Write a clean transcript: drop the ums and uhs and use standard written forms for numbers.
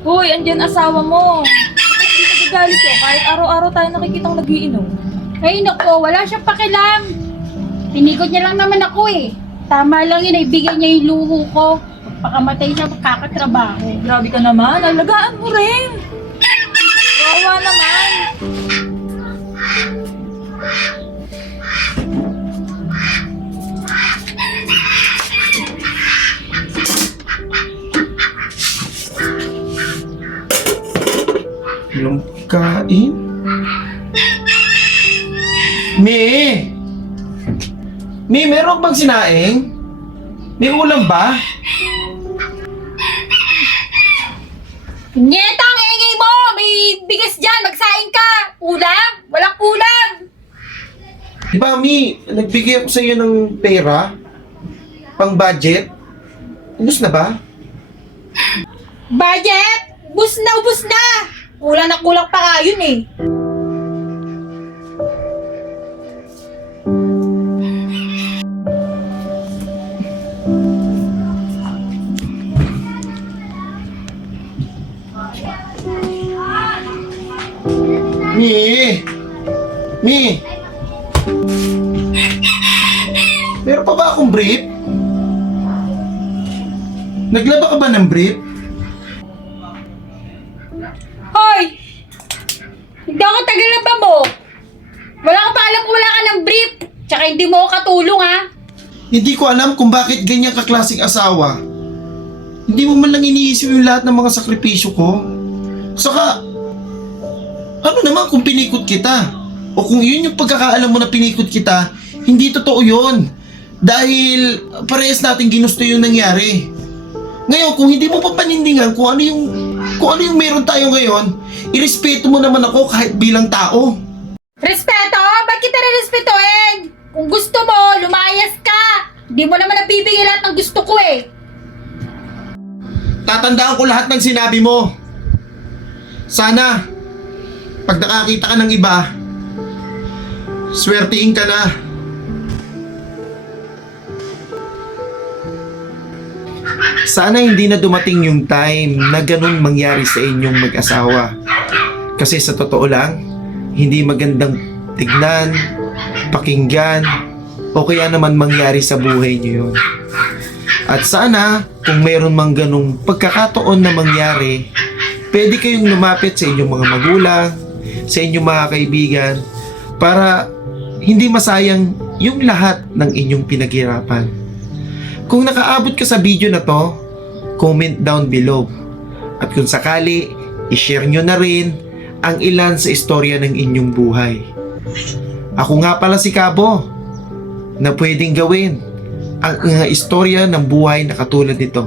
Hoy, andyan asawa mo. Bakit hindi nagagalit ko kahit araw-araw tayo nakikitang nagiinom? Ay nako, wala siyang pakialam. Pinikot niya lang naman ako eh. Tama lang yun, ibigay niya yung luho ko. Pagpakamatay siya, magkakatrabaho. Grabe ka naman, alagaan mo rin. Wawa naman. Yung kain? Mi! Mi, meron bang sinaing? May ulam ba? Nyeta, ang ingay mo! May bigas dyan, magsaing ka! Ulam? Walang ulam! Di ba, Mi, nagbigay ako sa iyo ng pera? Pang budget? Ubus na ba? Budget? Ubus na, ubus na! Kulang na kulang pa nga yun eh. Mi! Mi! Meron pa ba akong brief? Naglaba ka ba ng brief? Hoy! Hindi ako tagalaba mo. Wala ka pa alam kung wala ka ng brief. Tsaka hindi mo ako katulong ha. Hindi ko alam kung bakit ganyan kaklaseng asawa. Hindi mo man lang iniisip yung lahat ng mga sakripisyo ko. Saka, ano naman kung pinikot kita? O kung yun yung pagkakaalam mo na pinikot kita, hindi totoo yun. Dahil parehas natin ginusto yung nangyari. Ngayon, kung hindi mo pa panindigan kung ano yung meron tayo ngayon, irespeto mo naman ako kahit bilang tao. Respeto? Ba't kita re-respetuhin? Kung gusto mo, lumayas ka. Hindi mo naman nabibigay lahat ng gusto ko eh. Tatandaan ko lahat ng sinabi mo. Sana, pag nakakita ka ng iba, swertihin ka na. Sana hindi na dumating yung time na ganun mangyari sa inyong mag-asawa. Kasi sa totoo lang, hindi magandang tignan, pakinggan, o kaya naman mangyari sa buhay niyo yun. At sana, kung meron mang ganung pagkakataon na mangyari, pwede kayong lumapit sa inyong mga magulang, sa inyong mga kaibigan, para hindi masayang yung lahat ng inyong pinaghirapan. Kung nakaabot ka sa video na to, comment down below. At kung sakali, ishare nyo na rin ang ilan sa istorya ng inyong buhay. Ako nga pala si Kabo, na pwedeng gawin ang istorya ng buhay na katulad nito.